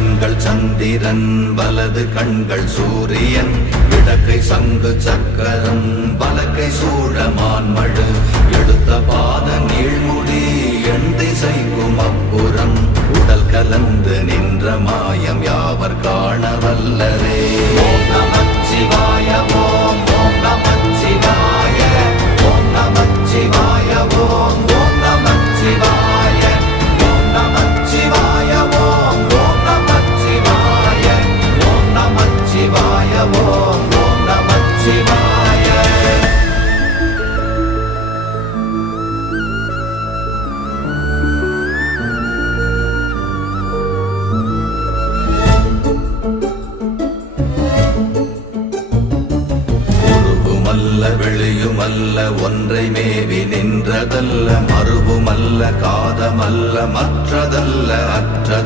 கண்கள் சந்திரன் வலது கண்கள் சூரியன் இடக்கை சங்கு சக்கரம் வலக்கை சூழமான்மழு எடுத்த பாத நீழ்முடி எண் திசைக்கும் அப்புறம் உடல் கலந்து நின்ற மாயம் யாவர் காண வல்லரே. ஓம் நமச்சிவாய ஓம் ஓம் நமச்சிவாய ஓம் நமச்சிவாய ஓம் ஓம் நமச்சிவாய ஓம் நமச்சிவாய ஓம் ஓம் நமச்சிவாய ஓம் நமச்சிவாய ஓம் ஓம் நமச்சிவாய. வெளியுமல்ல ஒன்றை மேவி நின்றதல்ல மறுவுமல்ல காதமல்ல மற்றதல்ல அற்றதல்ல